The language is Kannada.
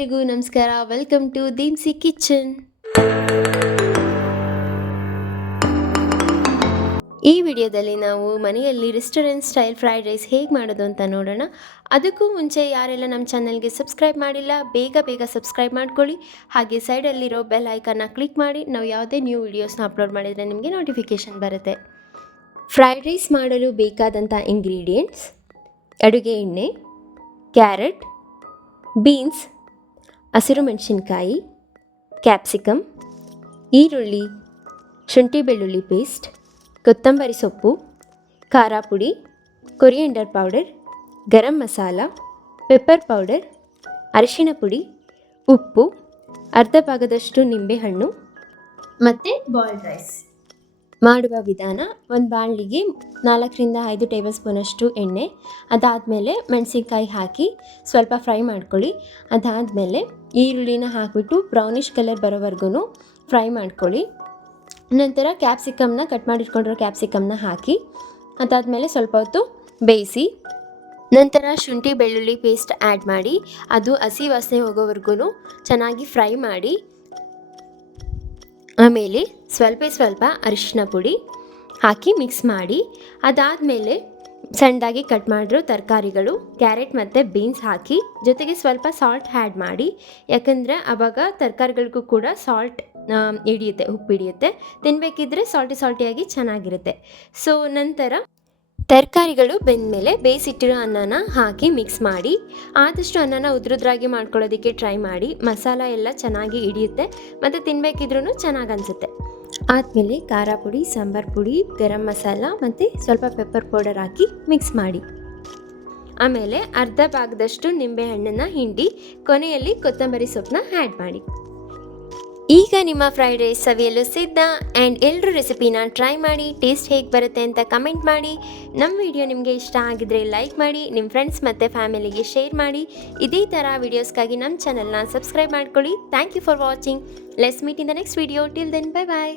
ಎಲ್ರಿಗೂ ನಮಸ್ಕಾರ. Welcome to Deemsi kitchen. ಈ ವಿಡಿಯೋದಲ್ಲಿ ನಾವು ಮನೆಯಲ್ಲಿ ರೆಸ್ಟೋರೆಂಟ್ ಸ್ಟೈಲ್ ಫ್ರೈಡ್ ರೈಸ್ ಹೇಗೆ ಮಾಡೋದು ಅಂತ ನೋಡೋಣ. ಅದಕ್ಕೂ ಮುಂಚೆ ಯಾರೆಲ್ಲ ನಮ್ಮ ಚಾನಲ್ಗೆ ಸಬ್ಸ್ಕ್ರೈಬ್ ಮಾಡಿಲ್ಲ ಬೇಗ ಸಬ್ಸ್ಕ್ರೈಬ್ ಮಾಡ್ಕೊಳ್ಳಿ. ಹಾಗೆ ಸೈಡಲ್ಲಿರೋ ಬೆಲ್ ಐಕನ್ನ ಕ್ಲಿಕ್ ಮಾಡಿ ನಾವು ಯಾವುದೇ ನ್ಯೂ ವಿಡಿಯೋಸ್ನ ಅಪ್ಲೋಡ್ ಮಾಡಿದರೆ ನಿಮಗೆ ನೋಟಿಫಿಕೇಷನ್ ಬರುತ್ತೆ. ಫ್ರೈಡ್ ರೈಸ್ ಮಾಡಲು ಬೇಕಾದಂಥ ಇಂಗ್ರೀಡಿಯೆಂಟ್ಸ್: ಅಡುಗೆ ಎಣ್ಣೆ, ಕ್ಯಾರೆಟ್, ಬೀನ್ಸ್, ಹಸಿರು ಮೆಣಸಿನ್ಕಾಯಿ, ಕ್ಯಾಪ್ಸಿಕಮ್, ಈರುಳ್ಳಿ, ಶುಂಠಿ ಬೆಳ್ಳುಳ್ಳಿ ಪೇಸ್ಟ್, ಕೊತ್ತಂಬರಿ ಸೊಪ್ಪು, ಖಾರ ಪುಡಿ, coriander powder, garam masala, pepper powder, ಅರಿಶಿಣ ಪುಡಿ, ಉಪ್ಪು, ಅರ್ಧ ಭಾಗದಷ್ಟು ನಿಂಬೆಹಣ್ಣು ಮತ್ತು ಬಾಯ್ಲ್ಡ್ ರೈಸ್. ಮಾಡುವ ವಿಧಾನ: ಒಂದು ಬಾಣಲಿಗೆ 4ರಿಂದ 5 ಟೇಬಲ್ ಸ್ಪೂನಷ್ಟು ಎಣ್ಣೆ, ಅದಾದಮೇಲೆ ಮೆಣಸಿನ್ಕಾಯಿ ಹಾಕಿ ಸ್ವಲ್ಪ ಫ್ರೈ ಮಾಡ್ಕೊಳ್ಳಿ. ಅದಾದಮೇಲೆ ಈರುಳ್ಳಿನ ಹಾಕಿಬಿಟ್ಟು ಬ್ರೌನಿಷ್ ಕಲರ್ ಬರೋವರೆಗೂ ಫ್ರೈ ಮಾಡ್ಕೊಳ್ಳಿ. ನಂತರ ಕ್ಯಾಪ್ಸಿಕಮ್ನ ಕಟ್ ಮಾಡಿಟ್ಕೊಂಡಿರೋ ಕ್ಯಾಪ್ಸಿಕಮ್ನ ಹಾಕಿ ಅದಾದಮೇಲೆ ಸ್ವಲ್ಪ ಹೊತ್ತು ಬೇಯಿಸಿ. ನಂತರ ಶುಂಠಿ ಬೆಳ್ಳುಳ್ಳಿ ಪೇಸ್ಟ್ ಆ್ಯಡ್ ಮಾಡಿ ಅದು ಹಸಿ ವಾಸನೆ ಹೋಗೋವರೆಗೂ ಚೆನ್ನಾಗಿ ಫ್ರೈ ಮಾಡಿ. ಆಮೇಲೆ ಸ್ವಲ್ಪ ಅರಿಶಿನ ಪುಡಿ ಹಾಕಿ ಮಿಕ್ಸ್ ಮಾಡಿ. ಅದಾದಮೇಲೆ ಸಣ್ಣದಾಗಿ ಕಟ್ ಮಾಡಿರೋ ತರಕಾರಿಗಳು, ಕ್ಯಾರೆಟ್ ಮತ್ತು ಬೀನ್ಸ್ ಹಾಕಿ ಜೊತೆಗೆ ಸ್ವಲ್ಪ ಸಾಲ್ಟ್ ಆ್ಯಡ್ ಮಾಡಿ. ಯಾಕಂದರೆ ಆವಾಗ ತರಕಾರಿಗಳಿಗೂ ಕೂಡ ಸಾಲ್ಟ್ ಹಿಡಿಯುತ್ತೆ, ಉಪ್ಪು ಹಿಡಿಯುತ್ತೆ. ತಿನ್ನಬೇಕಿದ್ರೆ ಸಾಲ್ಟಿಯಾಗಿ ಚೆನ್ನಾಗಿರುತ್ತೆ. ಸೊ ನಂತರ ತರಕಾರಿಗಳು ಬೆಂದಮೇಲೆ ಬೇಯಿಸಿಟ್ಟಿರೋ ಅನ್ನನ ಹಾಕಿ ಮಿಕ್ಸ್ ಮಾಡಿ. ಆದಷ್ಟು ಅನ್ನನ ಉದ್ರುದ್ರಾಗಿ ಮಾಡ್ಕೊಳ್ಳೋದಕ್ಕೆ ಟ್ರೈ ಮಾಡಿ. ಮಸಾಲ ಎಲ್ಲ ಚೆನ್ನಾಗಿ ಹಿಡಿಯುತ್ತೆ ಮತ್ತು ತಿನ್ನಬೇಕಿದ್ರೂ ಚೆನ್ನಾಗಿ ಅನಿಸುತ್ತೆ. ಆದಮೇಲೆ ಖಾರ ಪುಡಿ, ಸಾಂಬಾರು ಪುಡಿ, ಗರಂ ಮಸಾಲ ಮತ್ತು ಸ್ವಲ್ಪ ಪೆಪ್ಪರ್ ಪೌಡರ್ ಹಾಕಿ ಮಿಕ್ಸ್ ಮಾಡಿ. ಆಮೇಲೆ ಅರ್ಧ ಭಾಗದಷ್ಟು ನಿಂಬೆಹಣ್ಣನ್ನು ಹಿಂಡಿ ಕೊನೆಯಲ್ಲಿ ಕೊತ್ತಂಬರಿ ಸೊಪ್ಪನ್ನ ಆ್ಯಡ್ ಮಾಡಿ. ಈಗ ನಿಮ್ಮ ಫ್ರೈಡ್ ರೈಸ್ ಸವಿಯಲು ಸಿದ್ಧ. ಆ್ಯಂಡ್ ಎಲ್ಲರೂ ರೆಸಿಪಿನ ಟ್ರೈ ಮಾಡಿ ಟೇಸ್ಟ್ ಹೇಗೆ ಬರುತ್ತೆ ಅಂತ ಕಮೆಂಟ್ ಮಾಡಿ. ನಮ್ಮ ವಿಡಿಯೋ ನಿಮಗೆ ಇಷ್ಟ ಆಗಿದ್ರೆ ಲೈಕ್ ಮಾಡಿ, ನಿಮ್ಮ ಫ್ರೆಂಡ್ಸ್ ಮತ್ತು ಫ್ಯಾಮಿಲಿಗೆ ಶೇರ್ ಮಾಡಿ. ಇದೇ ಥರ ವಿಡಿಯೋಸ್ಗಾಗಿ ನಮ್ಮ ಚಾನಲ್ನ ಸಬ್ಸ್ಕ್ರೈಬ್ ಮಾಡ್ಕೊಳ್ಳಿ. Thank you for watching. Let's meet in the next video. Till then, bye bye.